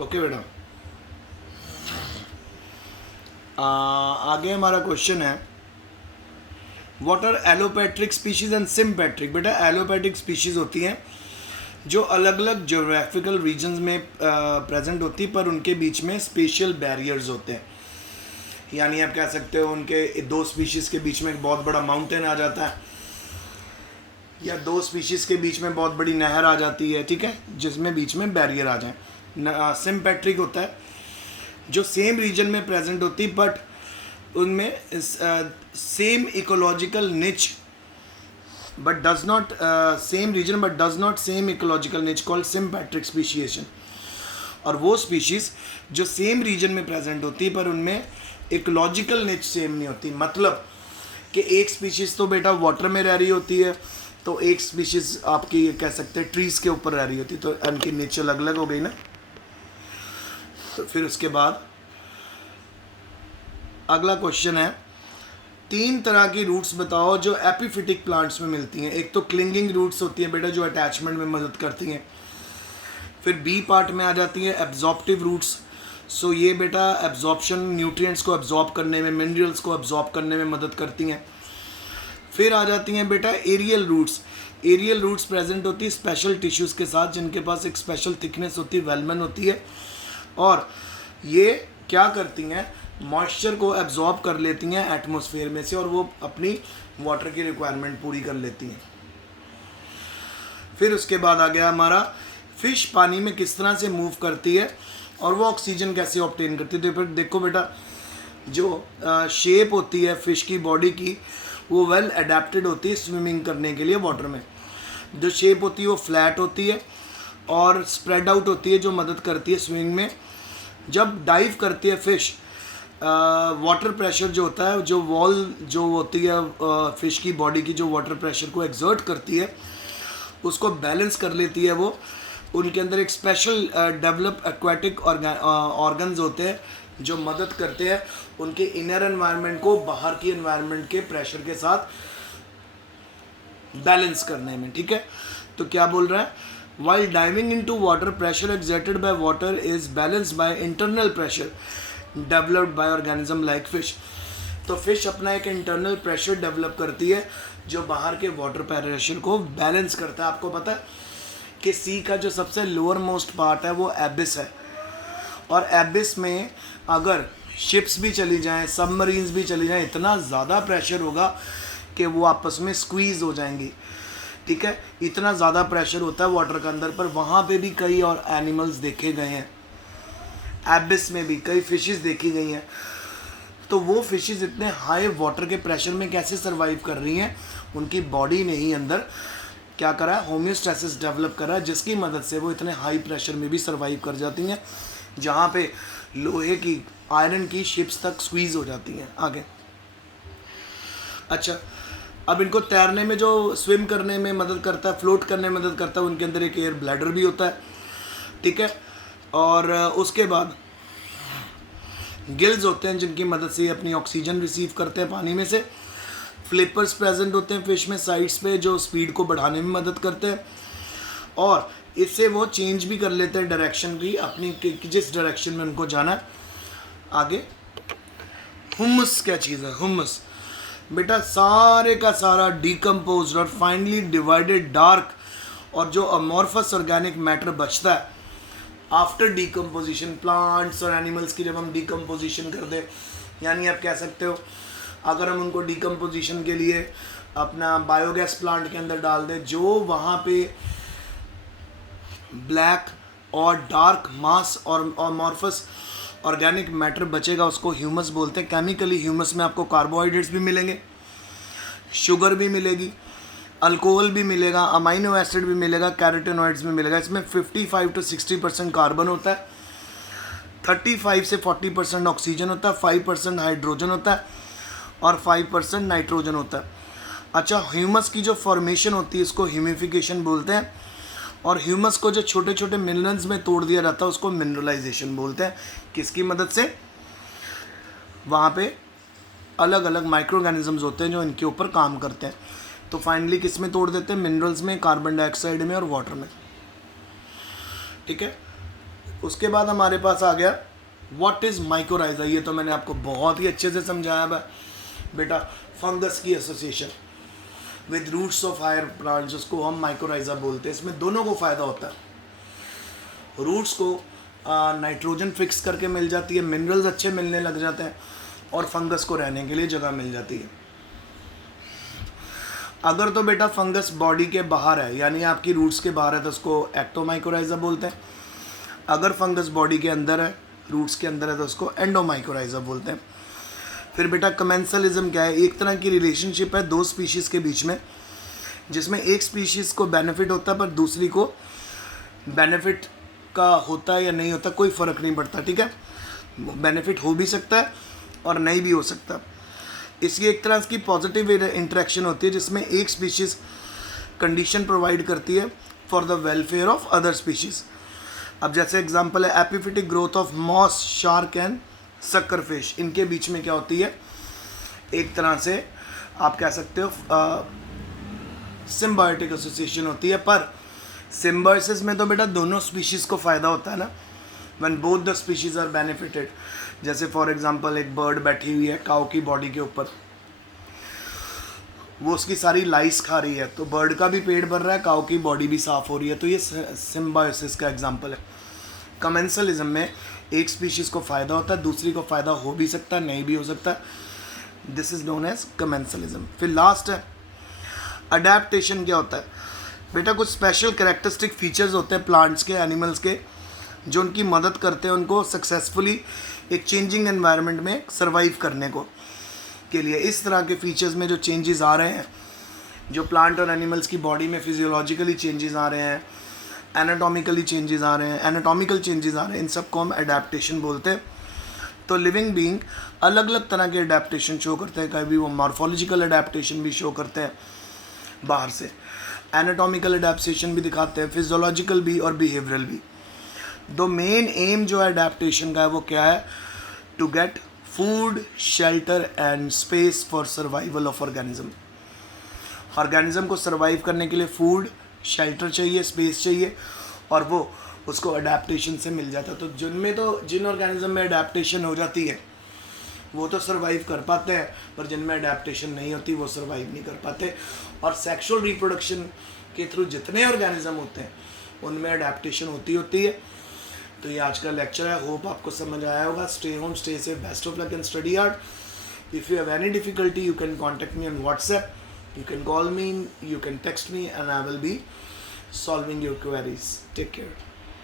Okay बेटा, आगे हमारा क्वेश्चन है what are allopatric species and sympatric. बेटा एलोपैट्रिक स्पीशीज होती हैं जो अलग अलग जोग्राफिकल रीजन्स में प्रेजेंट होती पर उनके बीच में स्पेशल बैरियर्स होते हैं। यानी आप कह सकते हो उनके दो स्पीशीज़ के बीच में एक बहुत बड़ा माउंटेन आ जाता है, या दो स्पीशीज़ के बीच में बहुत बड़ी नहर आ जाती है, ठीक है, जिसमें बीच में बैरियर आ जाए। सिम्पैट्रिक होता है जो सेम रीजन में प्रेजेंट होती बट उनमें सेम इकोलॉजिकल निच but does not same region but does not same ecological niche called sympatric speciation। और वो स्पीशीज जो सेम रीजन में प्रेजेंट होती है पर उनमें इकोलॉजिकल निच सेम नहीं होती। मतलब कि एक स्पीशीज तो बेटा वाटर में रह रही होती है, तो एक स्पीशीज आपकी कह सकते हैं ट्रीज के ऊपर रह रही होती, तो उनकी निच अलग अलग हो गई ना। तो फिर उसके बाद अगला क्वेश्चन है 3 तरह की रूट्स बताओ जो एपिफिटिक प्लांट्स में मिलती हैं। एक तो क्लिंगिंग रूट्स होती हैं बेटा जो अटैचमेंट में मदद करती हैं। फिर बी पार्ट में आ जाती है एब्जॉर्प्टिव रूट्स। सो ये बेटा एब्जॉर्प्शन, न्यूट्रिएंट्स को एब्जॉर्ब करने में, मिनरल्स को एब्जॉर्ब करने में मदद करती हैं। फिर आ जाती हैं बेटा aerial roots. Aerial roots present होती है स्पेशल टिश्यूज़ के साथ जिनके पास एक स्पेशल थिकनेस होती है, वेलमन होती है, और ये क्या करती हैं, मॉइस्चर को एब्जॉर्ब कर लेती हैं एटमॉस्फेयर में से और वो अपनी वाटर की रिक्वायरमेंट पूरी कर लेती हैं। फिर उसके बाद आ गया हमारा फिश पानी में किस तरह से मूव करती है और वो ऑक्सीजन कैसे ऑब्टेन करती है। तो फिर देखो बेटा जो शेप होती है फिश की बॉडी की वो वेल अडेप्टेड होती है स्विमिंग करने के लिए वाटर में। जो शेप होती है वो फ्लैट होती है और स्प्रेड आउट होती है जो मदद करती है स्विमिंग में। जब डाइव करती है फिश, वाटर प्रेशर जो होता है, जो वॉल जो होती है फिश की बॉडी की जो वाटर प्रेशर को एक्सर्ट करती है उसको बैलेंस कर लेती है वो। उनके अंदर एक स्पेशल डेवलप एक्वाटिक ऑर्गन्स होते हैं जो मदद करते हैं उनके इनर एनवायरनमेंट को बाहर की एनवायरनमेंट के प्रेशर के साथ बैलेंस करने में, ठीक है। तो क्या बोल रहा है, while diving into water pressure exerted by water is balanced by internal pressure developed by organism like fish. तो फिश अपना एक इंटरनल प्रेशर डेवलप करती है जो बाहर के वाटर प्रेशर को बैलेंस करता है। आपको पता है कि सी का जो सबसे लोअर मोस्ट पार्ट है वो एबिस है, और एबिस में अगर शिप्स भी चली जाएं, सबमरीन्स भी चली जाएं, इतना ज़्यादा प्रेशर होगा कि वो आपस में स्क्वीज़ हो जाएंगी, ठीक है। इतना ज़्यादा प्रेशर होता है वाटर के अंदर, पर वहाँ पे भी कई और एनिमल्स देखे गए हैं, एबिस में भी कई फिशेस देखी गई हैं। तो वो फिशेस इतने हाई वाटर के प्रेशर में कैसे सरवाइव कर रही हैं, उनकी बॉडी ने ही अंदर क्या करा है, होम्योस्टैसिस डेवलप करा है जिसकी मदद से वो इतने हाई प्रेशर में भी सरवाइव कर जाती हैं जहाँ पे लोहे की, आयरन की शिप्स तक स्क्वीज हो जाती हैं। आगे अच्छा, अब इनको तैरने में जो स्विम करने में मदद करता है, फ्लोट करने में मदद करता है, उनके अंदर एक एयर ब्लैडर भी होता है, ठीक है। और उसके बाद गिल्स होते हैं जिनकी मदद से ये अपनी ऑक्सीजन रिसीव करते हैं पानी में से। फ्लिपर्स प्रेजेंट होते हैं फिश में साइड्स पे जो स्पीड को बढ़ाने में मदद करते हैं, और इससे वो चेंज भी कर लेते हैं डायरेक्शन की अपनी, जिस डायरेक्शन में उनको जाना है। आगे हुमस क्या चीज़ है, हुमस बेटा सारे का सारा डिकम्पोज और फाइनली डिवाइडेड डार्क और जो अमॉर्फस ऑर्गेनिक मैटर बचता है आफ्टर डिकम्पोजिशन, प्लांट्स और एनिमल्स की जब हम डिकम्पोजिशन कर दें, यानी आप कह सकते हो अगर हम उनको डिकम्पोजिशन के लिए अपना बायोगैस प्लांट के अंदर डाल दें, जो वहाँ पे ब्लैक और डार्क मास और अमॉर्फस ऑर्गेनिक मैटर बचेगा उसको ह्यूमस बोलते हैं। केमिकली ह्यूमस में आपको कार्बोहाइड्रेट्स भी मिलेंगे, शुगर भी मिलेगी, अल्कोहल भी मिलेगा, अमाइनो एसिड भी मिलेगा, कैरोटेनॉइड्स भी मिलेगा। इसमें 55 to 60% कार्बन होता है, 35 से 40% ऑक्सीजन होता है, 5% हाइड्रोजन होता है और 5% नाइट्रोजन होता है। अच्छा, ह्यूमस की जो फॉर्मेशन होती है इसको ह्यूमिफिकेशन बोलते हैं, और ह्यूमस को जो छोटे छोटे मिनरल्स में तोड़ दिया जाता है उसको मिनरलाइजेशन बोलते हैं। किसकी मदद से, वहाँ पे अलग अलग माइक्रो ऑर्गेनिजम्स होते हैं जो इनके ऊपर काम करते हैं। तो फाइनली किस में तोड़ देते हैं, मिनरल्स में, कार्बन डाइऑक्साइड में और वाटर में, ठीक है। उसके बाद हमारे पास आ गया व्हाट इज़ माइकोराइजा। ये तो मैंने आपको बहुत ही अच्छे से समझाया है बेटा। फंगस की association with roots of higher plant, जिसको हम माइकोराइजा बोलते हैं। इसमें दोनों को फ़ायदा होता है। रूट्स को नाइट्रोजन फिक्स करके मिल जाती है, मिनरल्स अच्छे मिलने लग जाते हैं, और फंगस को रहने के लिए जगह मिल जाती है। अगर तो बेटा फंगस बॉडी के बाहर है, यानी आपकी रूट्स के बाहर है, तो उसको एक्टोमाइकोराइजा बोलते हैं। अगर फंगस बॉडी के अंदर है, रूट्स के अंदर है, तो उसको एंडोमाइकोराइजा बोलते हैं। फिर बेटा कमेंसलिज्म क्या है? एक तरह की रिलेशनशिप है दो स्पीशीज़ के बीच में, जिसमें एक स्पीशीज़ को बेनिफिट होता है पर दूसरी को बेनिफिट का होता है या नहीं होता, कोई फ़र्क नहीं पड़ता, ठीक है। बेनिफिट हो भी सकता है और नहीं भी हो सकता। इसकी एक तरह की पॉजिटिव इंटरेक्शन होती है, जिसमें एक स्पीशीज़ कंडीशन प्रोवाइड करती है for the welfare of other species. अब जैसे एग्जांपल है epiphytic growth of moss, shark and suckerfish. इनके बीच में क्या होती है? एक तरह से आप कह सकते हो सिम्बायोटिक एसोसिएशन होती है। पर सिम्बायोसिस में तो बेटा दोनों स्पीशीज़ को फ़ायदा होता है ना, when both the species are benefited. जैसे फॉर एग्जांपल एक बर्ड बैठी हुई है काऊ की बॉडी के ऊपर, वो उसकी सारी लाइस खा रही है, तो बर्ड का भी पेट भर रहा है, काऊ की बॉडी भी साफ़ हो रही है, तो ये सिम्बायोसिस का एग्जांपल है। कमेंसलिज्म में एक स्पीशीज़ को फ़ायदा होता है, दूसरी को फ़ायदा हो भी सकता है, नहीं भी हो सकता। This is known as commensalism. फिर लास्ट है अडेप्टेशन। क्या होता है बेटा? कुछ स्पेशल कैरेक्टरिस्टिक फीचर्स होते हैं प्लांट्स के, एनिमल्स के, जो उनकी मदद करते हैं उनको सक्सेसफुली एक चेंजिंग एनवायरनमेंट में सर्वाइव करने को के लिए। इस तरह के फीचर्स में जो चेंजेस आ रहे हैं, जो प्लांट और एनिमल्स की बॉडी में फिजियोलॉजिकली चेंजेस आ रहे हैं, एनाटॉमिकली चेंजेस आ रहे हैं, एनाटॉमिकल चेंजेस आ रहे हैं, इन सब को हम एडेप्टेशन बोलते हैं। तो लिविंग बीइंग अलग अलग तरह के एडेप्टेशन शो करते हैं। कभी वो मॉर्फोलॉजिकल एडेप्टेशन भी शो करते हैं बाहर से, एनाटॉमिकल एडेप्टेशन भी दिखाते हैं, फिजियोलॉजिकल भी और बिहेवियरल भी। दो मेन एम जो है एडेप्टेशन का है वो क्या है? To get food, shelter and space for survival of organism. Organism को सर्वाइव करने के लिए फूड, शेल्टर चाहिए, स्पेस चाहिए, और वो उसको अडेप्टेशन से मिल जाता है। तो जिन ऑर्गेनिज्म में अडेप्टेशन हो जाती है वो तो सर्वाइव कर पाते हैं, पर जिनमें अडेप्टेशन नहीं होती वो सर्वाइव नहीं कर पाते। और सेक्सुअल रिप्रोडक्शन के थ्रू जितने ऑर्गेनिज्म होते हैं उनमें अडेप्टेशन होती है। तो ये आज का लेक्चर है, होप आपको समझ आया होगा। Stay home, stay safe, best of luck and study hard. If you have any difficulty you can contact me on WhatsApp, you can call me, you can text me, and I will be solving your queries. Take care.